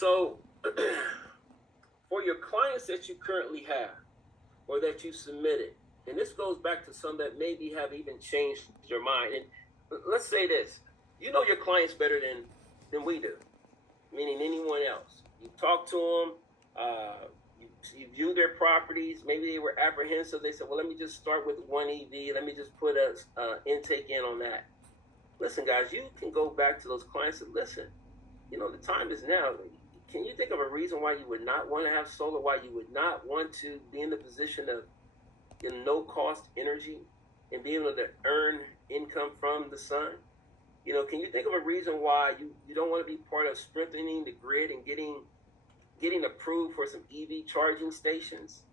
So, for your clients that you currently have or that you submitted, and this goes back to some that maybe have even changed your mind. And let's say this: you know your clients better than we do, meaning anyone else. You talk to them, you view their properties. Maybe they were apprehensive. They said, "Well, let me just start with one EV. Let me just put a intake in on that." Listen, guys, you can go back to those clients and listen. You know, the time is now. Can you think of a reason why you would not want to have solar? Why you would not want to be in the position of no-cost energy and be able to earn income from the sun? You know, can you think of a reason why you don't want to be part of strengthening the grid and getting approved for some EV charging stations,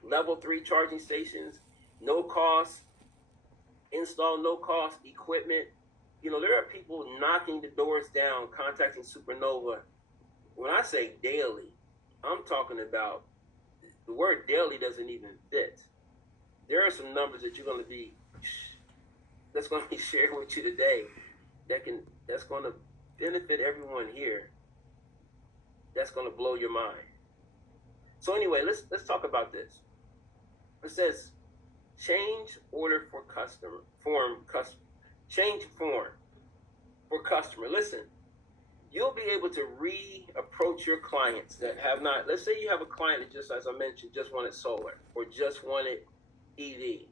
level 3 charging stations, no cost, install no cost equipment? You know, there are people knocking the doors down, contacting Supernova. When I say daily, I'm talking about the word daily doesn't even fit. There are some numbers that that's going to be shared with you today that's going to benefit everyone here. That's going to blow your mind. So anyway, let's talk about this. It says change order for change form for customer. Listen, you'll be able to approach your clients that have not. Let's say you have a client that, just as I mentioned, just wanted solar or just wanted EV.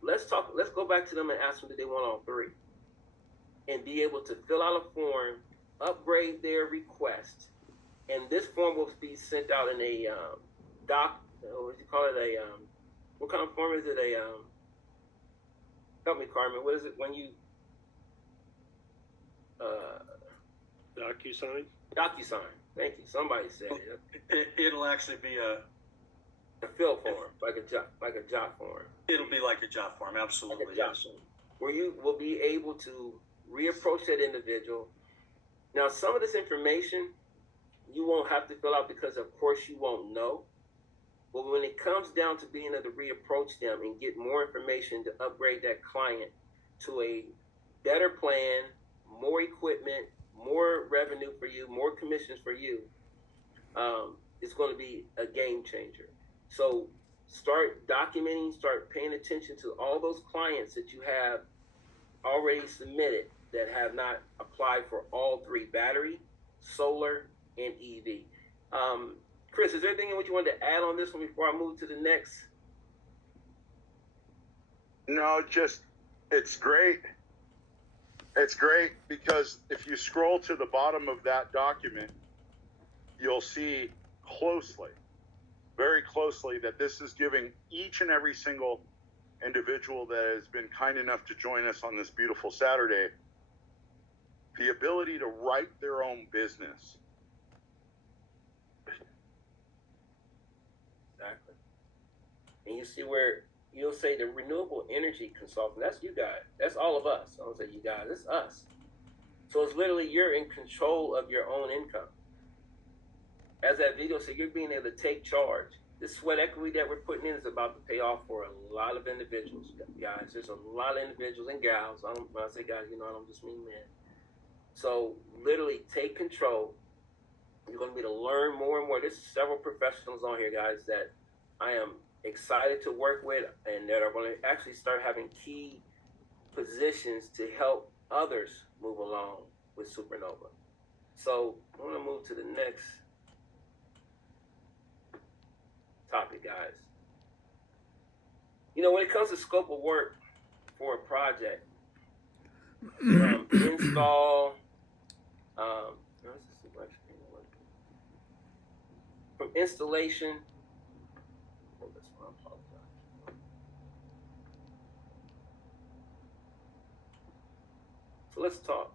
Let's go back to them and ask them that they want all three, and be able to fill out a form, upgrade their request, and this form will be sent out in a what do you call it? What kind of form is it? Help me, Carmen. What is it when you DocuSign? DocuSign. Thank you. Somebody said it. It'll actually be a fill form, like a job form. It'll be like a job form, absolutely. Like a job form, where you will be able to reapproach that individual. Now, some of this information you won't have to fill out because, of course, you won't know. But when it comes down to being able to reapproach them and get more information to upgrade that client to a better plan, more equipment, more revenue for you, more commissions for you, it's going to be a game changer. So start documenting, start paying attention to all those clients that you have already submitted that have not applied for all three: battery, solar, and EV. Chris, is there anything in what you wanted to add on this one before I move to the next? No, just it's great. It's great because if you scroll to the bottom of that document, you'll see closely, very closely, that this is giving each and every single individual that has been kind enough to join us on this beautiful Saturday the ability to write their own business. Exactly. And you see where you'll say the renewable energy consultant, that's you guys. That's all of us. I don't say you guys, it's us. So it's literally you're in control of your own income. As that video said, you're being able to take charge. The sweat equity that we're putting in is about to pay off for a lot of individuals, guys. There's a lot of individuals and gals. When I say guys, I don't just mean men. So literally take control. You're going to be able to learn more and more. There's several professionals on here, guys, that I am excited to work with and that are going to actually start having key positions to help others move along with Supernova. So I'm going to move to the next topic, guys. When it comes to scope of work for a project, install, from installation. So let's talk.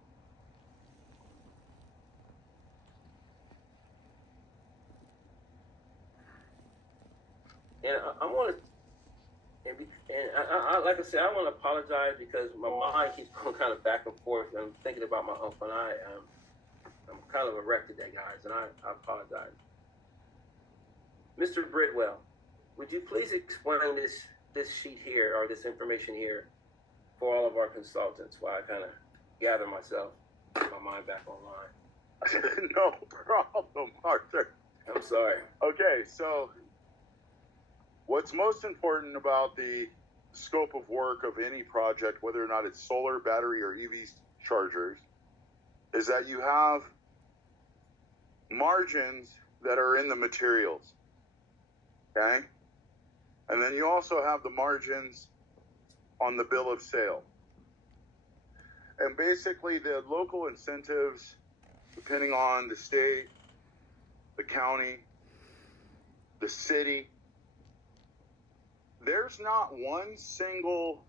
And I want to, and I like I said, I want to apologize because my mind keeps going kind of back and forth. I'm thinking about my uncle, and I'm kind of a wreck today, guys, and I apologize. Mr. Bridwell, would you please explain this sheet here, or this information here, for all of our consultants while I kind of gather myself, get my mind back online? No problem, Arthur. I'm sorry. Okay, so what's most important about the scope of work of any project, whether or not it's solar, battery, or EV chargers, is that you have margins that are in the materials. Okay? And then you also have the margins on the bill of sale. And basically, the local incentives, depending on the state, the county, the city, there's not one single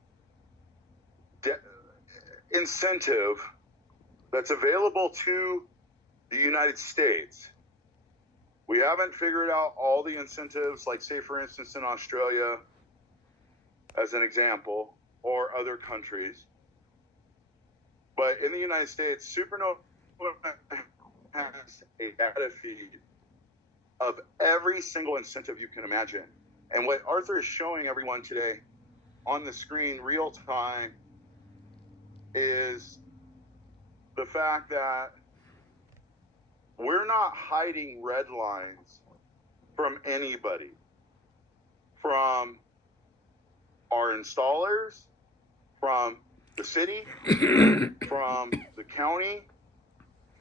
incentive that's available to the United States. We haven't figured out all the incentives, like, say, for instance, in Australia, as an example, or other countries. But in the United States, Supernova has a data feed of every single incentive you can imagine. And what Arthur is showing everyone today on the screen real time is the fact that we're not hiding red lines from anybody, from our installers, from the city, from the county,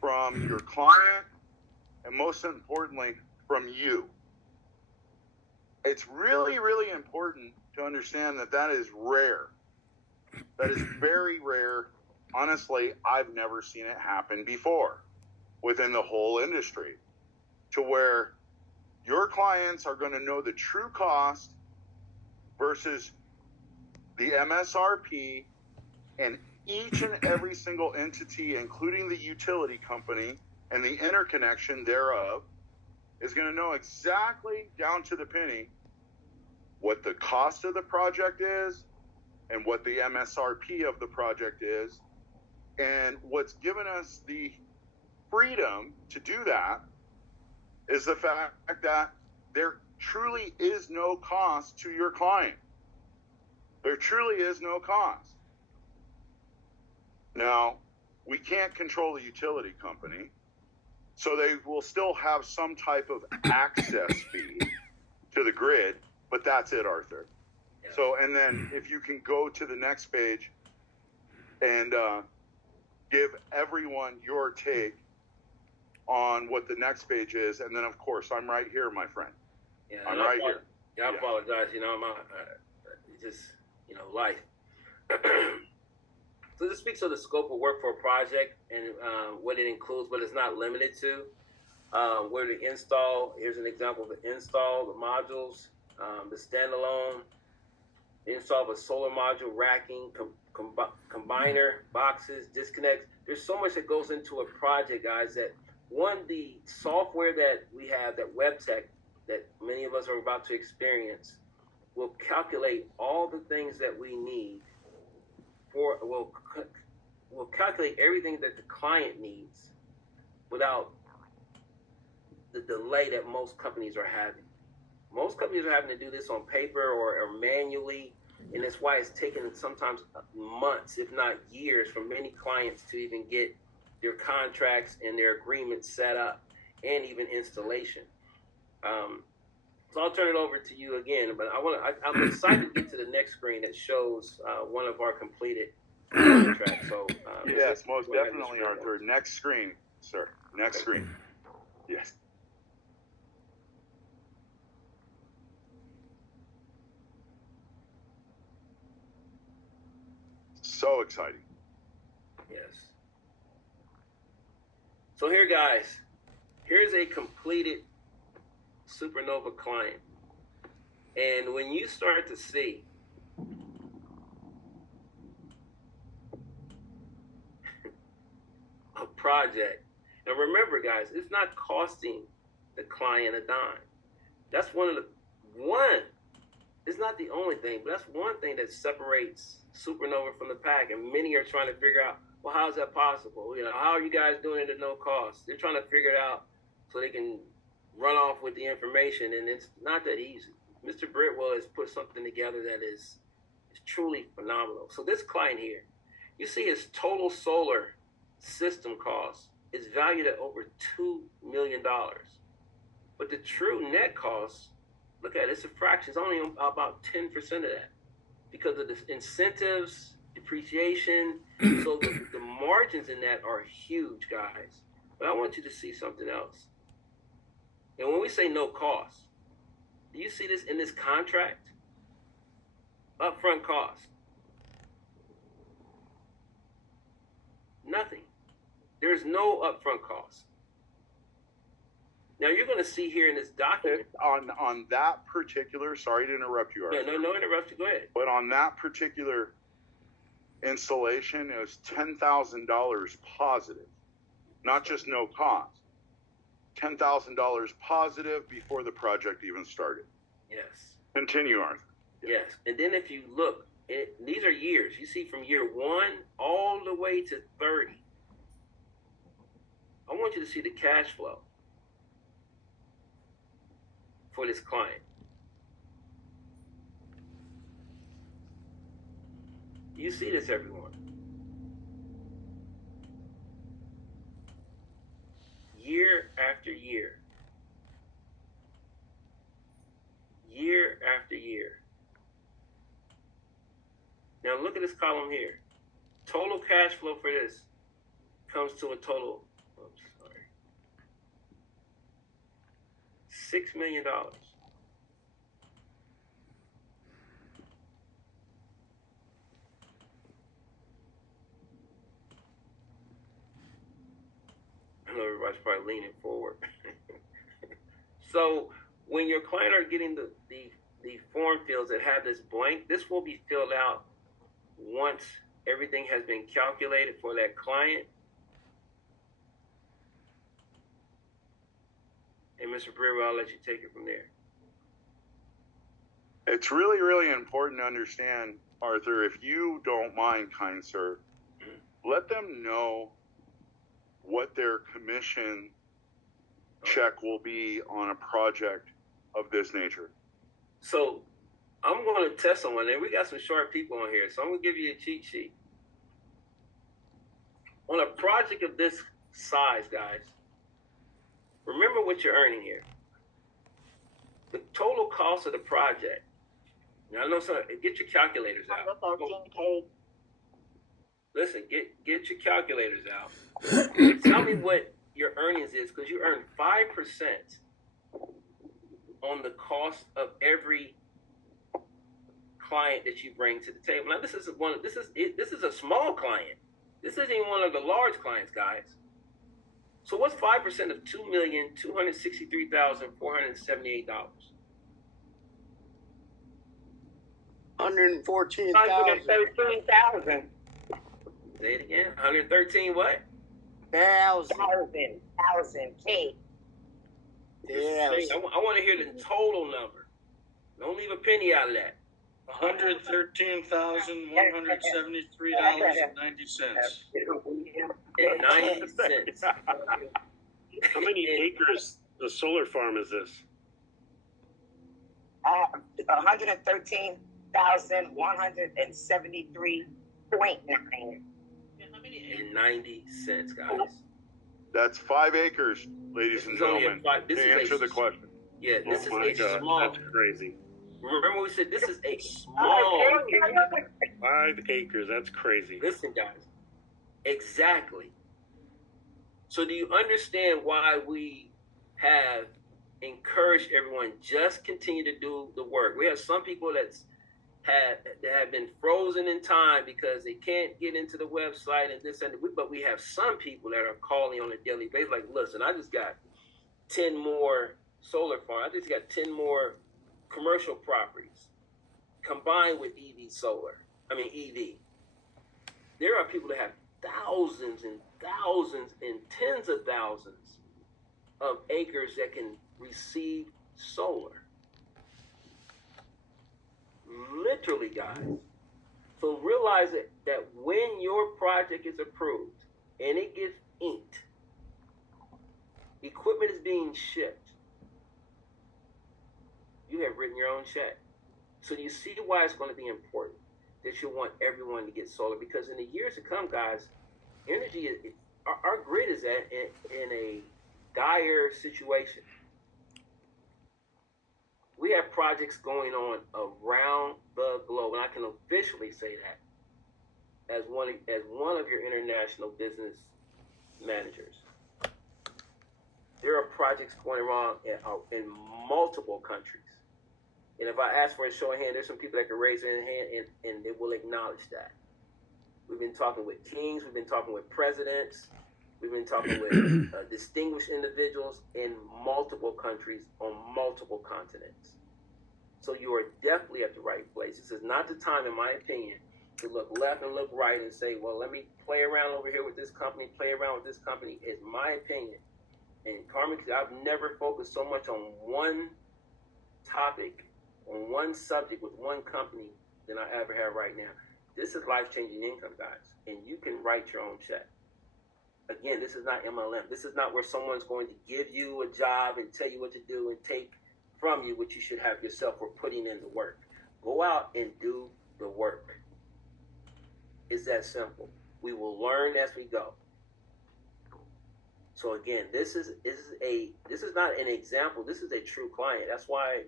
from your client, and most importantly, from you. It's really, really important to understand that that is rare. That is very rare. Honestly, I've never seen it happen before within the whole industry, to where your clients are going to know the true cost versus the MSRP, and each and every single entity, including the utility company and the interconnection thereof, is going to know exactly down to the penny what the cost of the project is and what the MSRP of the project is. And what's given us the freedom to do that is the fact that there truly is no cost to your client. There truly is no cost. Now, we can't control the utility company, so they will still have some type of access fee to the grid, but that's it, Arthur. So, and then if you can go to the next page and give everyone your take on what the next page is, and then of course I'm right here, my friend. Yeah, I'm right here. Yeah, I apologize. Just life. So this speaks of the scope of work for a project and what it includes, but it's not limited to. Where to install? Here's an example of the install, the modules, the standalone, the install of a solar module, racking, combiner, boxes, disconnects. There's so much that goes into a project, guys, that the software that we have, that WebTech, that many of us are about to experience, will calculate all the things that we need will calculate everything that the client needs without the delay that most companies are having. Most companies are having to do this on paper or manually, and that's why it's taken sometimes months, if not years, for many clients to even get their contracts and their agreements set up, and even installation. So I'll turn it over to you again, but I'm excited to get to the next screen that shows one of our completed contracts. So yes, most definitely, Arthur. Next screen, sir. Next screen. Yes. So exciting. Yes. So here, guys, here's a completed Supernova client. And when you start to see a project, now remember, guys, it's not costing the client a dime. That's it's not the only thing, but that's one thing that separates Supernova from the pack. And many are trying to figure out, well, how is that possible? How are you guys doing it at no cost? They're trying to figure it out so they can run off with the information, and it's not that easy. Mr. Britwell has put something together that is truly phenomenal. So this client here, you see his total solar system cost is valued at over $2 million. But the true net cost, look at it, it's a fraction. It's only about 10% of that because of the incentives, depreciation. So the margins in that are huge, guys. But I want you to see something else. And when we say no cost, do you see this in this contract? Upfront cost. Nothing. There's no upfront cost. Now you're going to see here in this document on that particular. Sorry to interrupt you, Arthur. Yeah, no interruption. Go ahead. But on that particular installation, it was $10,000 positive, not just no cost. $10,000 positive before the project even started. Yes. Continue, Arthur. Yes, and then if you look, these are years. You see from year 1 all the way to 30. I want you to see the cash flow for this client. You see this, everyone. Year after year. Year after year. Now look at this column here. Total cash flow for this comes to a total, $6 million. I know everybody's probably leaning forward. So when your client are getting the form fields that have this blank, this will be filled out once everything has been calculated for that client. And Mr. Brewer, I'll let you take it from there. It's really, really important to understand, Arthur, if you don't mind, kind sir, let them know what their commission check will be on a project of this nature. So I'm going to test someone, and we got some sharp people on here, so I'm going to give you a cheat sheet. On a project of this size, guys, remember what you're earning here. The total cost of the project. Now, I know some, get your calculators out. Listen, get your calculators out. Tell me what your earnings is, because you earn 5% on the cost of every client that you bring to the table. Now, this is a small client. This isn't even one of the large clients, guys. So what's 5% of $2,263,478? $114,000. Say it again. 113 what? Thousand. K. Yeah. I want to hear the total number. Don't leave a penny out of that. $113,173.90. And 90 cents. How many acres the solar farm is this? 113,173.9. And 90 cents, guys. That's 5 acres, ladies and gentlemen, to answer the question. Yeah, this is a God, small. that's crazy. Remember we said this is a small. 5 acres, that's crazy. Listen, guys. Exactly. So do you understand why we have encouraged everyone just continue to do the work? We have some people that have been frozen in time because they can't get into the website and this and that. But we have some people that are calling on a daily basis like, listen, I just got 10 more solar farms. I just got 10 more commercial properties combined with EV. There are people that have thousands and thousands and tens of thousands of acres that can receive solar. Literally, guys. So realize that when your project is approved and it gets inked, equipment is being shipped, you have written your own check. So you see why it's going to be important that you want everyone to get solar, because in the years to come, guys, our grid is in a dire situation. We have projects going on around the globe, and I can officially say that as one of your international business managers. There are projects going around in multiple countries. And if I ask for a show of hand, there's some people that can raise their hand and they will acknowledge that. We've been talking with kings, we've been talking with presidents, we've been talking with distinguished individuals in multiple countries on multiple continents. So you are definitely at the right place. This is not the time, in my opinion, to look left and look right and say, well, let me play around over here with this company, play around with this company. It's my opinion. And Carmen, I've never focused so much on one topic, on one subject with one company than I ever have right now. This is life-changing income, guys, and you can write your own check. Again, this is not MLM. This is not where someone's going to give you a job and tell you what to do and take from you what you should have yourself for putting in the work. Go out and do the work. It's that simple. We will learn as we go. So again, this is not an example. This is a true client. That's why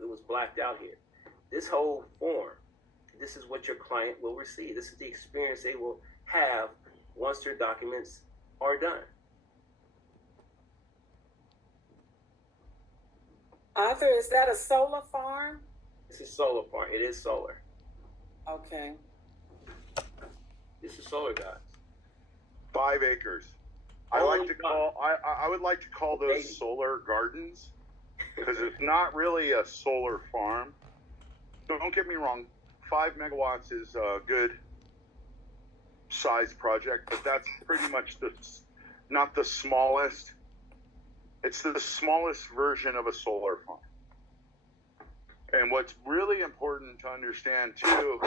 it was blacked out here. This whole form, this is what your client will receive. This is the experience they will have once their documents are done. Arthur, is that a solar farm? This is solar farm. It is solar. Okay. This is solar, guys. 5 acres. I would like to call those solar gardens because it's not really a solar farm. Don't get me wrong, 5 megawatts is a good size project, but that's pretty much not the smallest. It's the smallest version of a solar farm. And what's really important to understand too,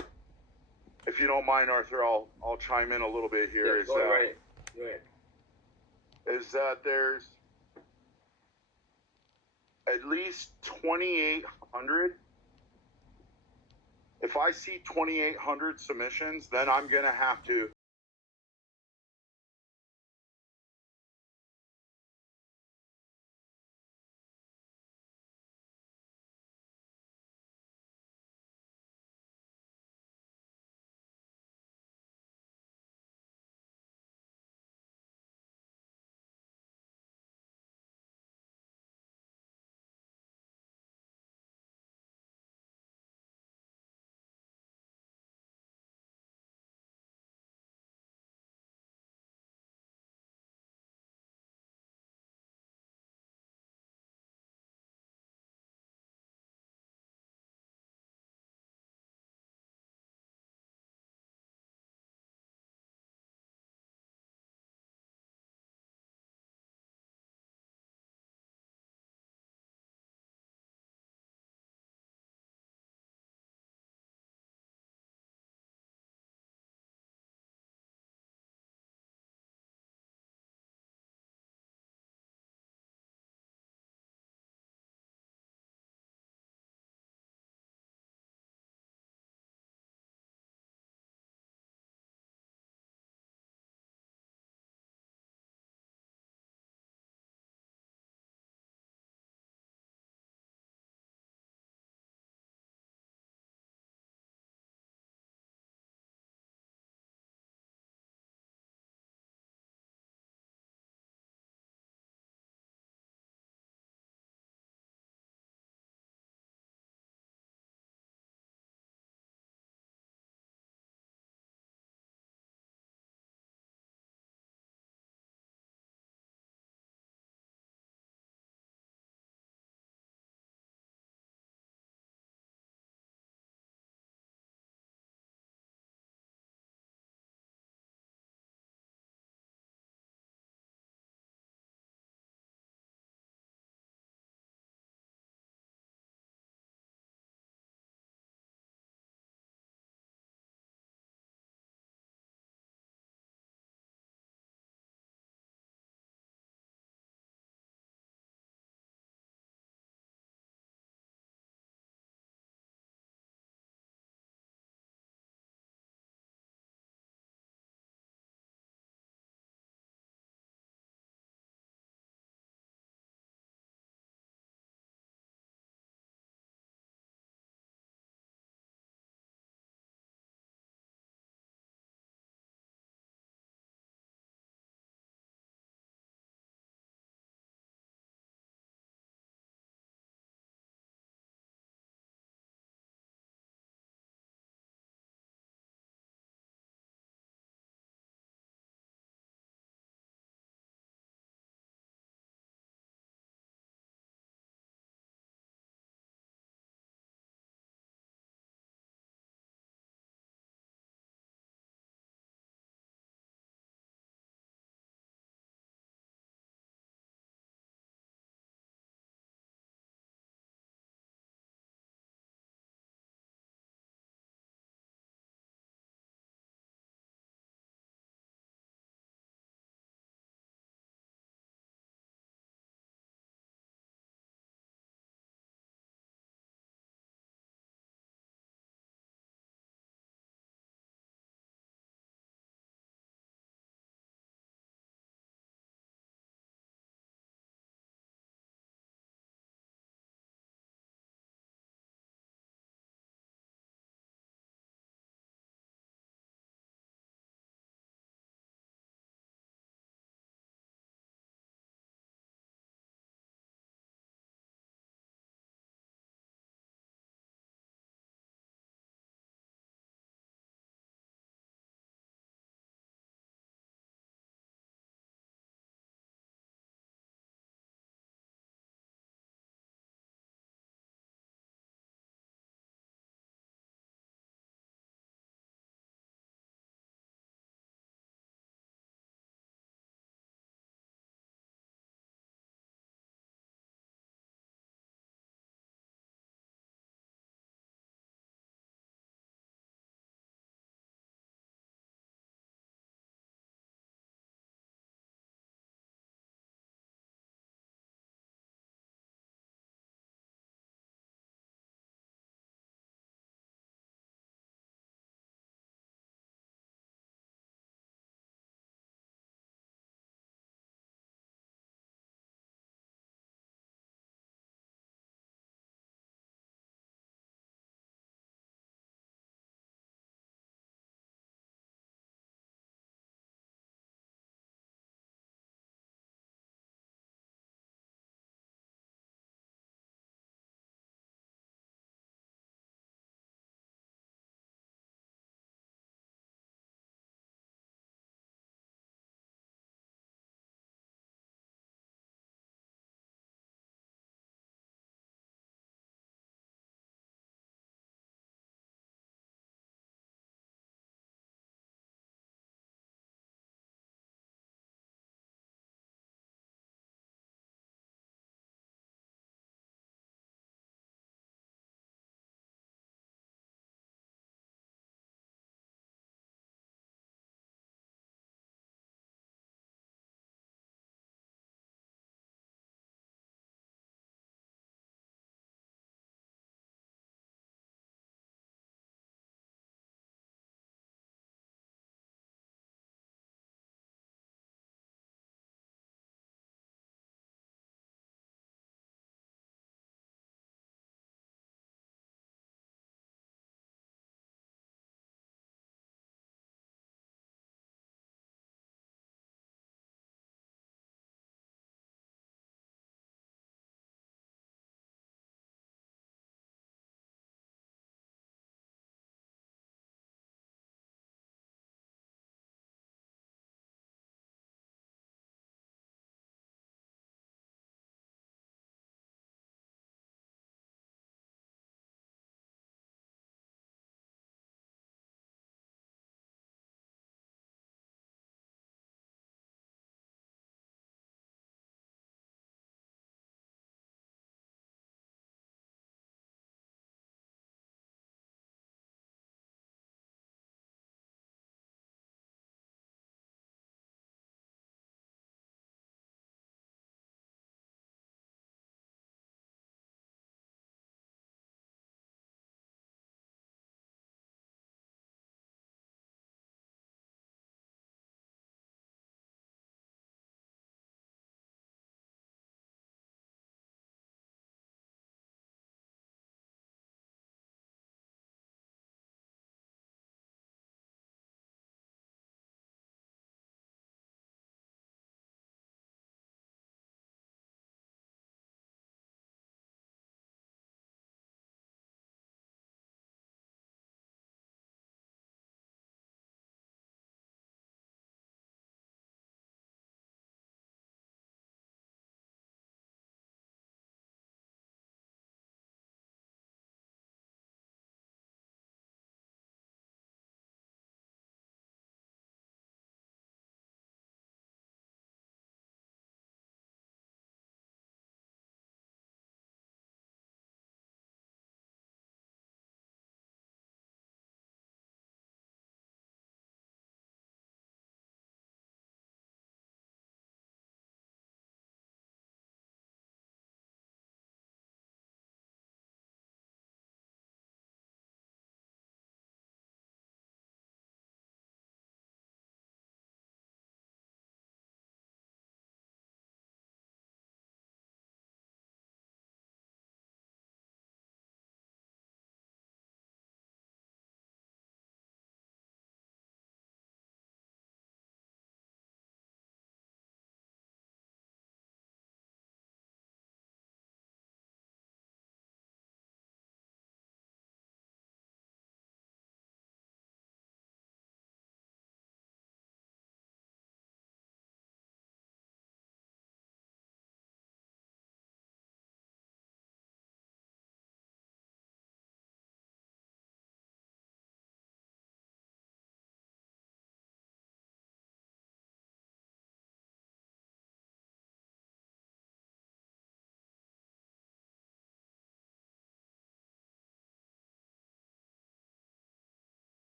if you don't mind, Arthur, I'll chime in a little bit here. Go ahead. Is that there's at least 2,800. If I see 2,800 submissions, then I'm going to have to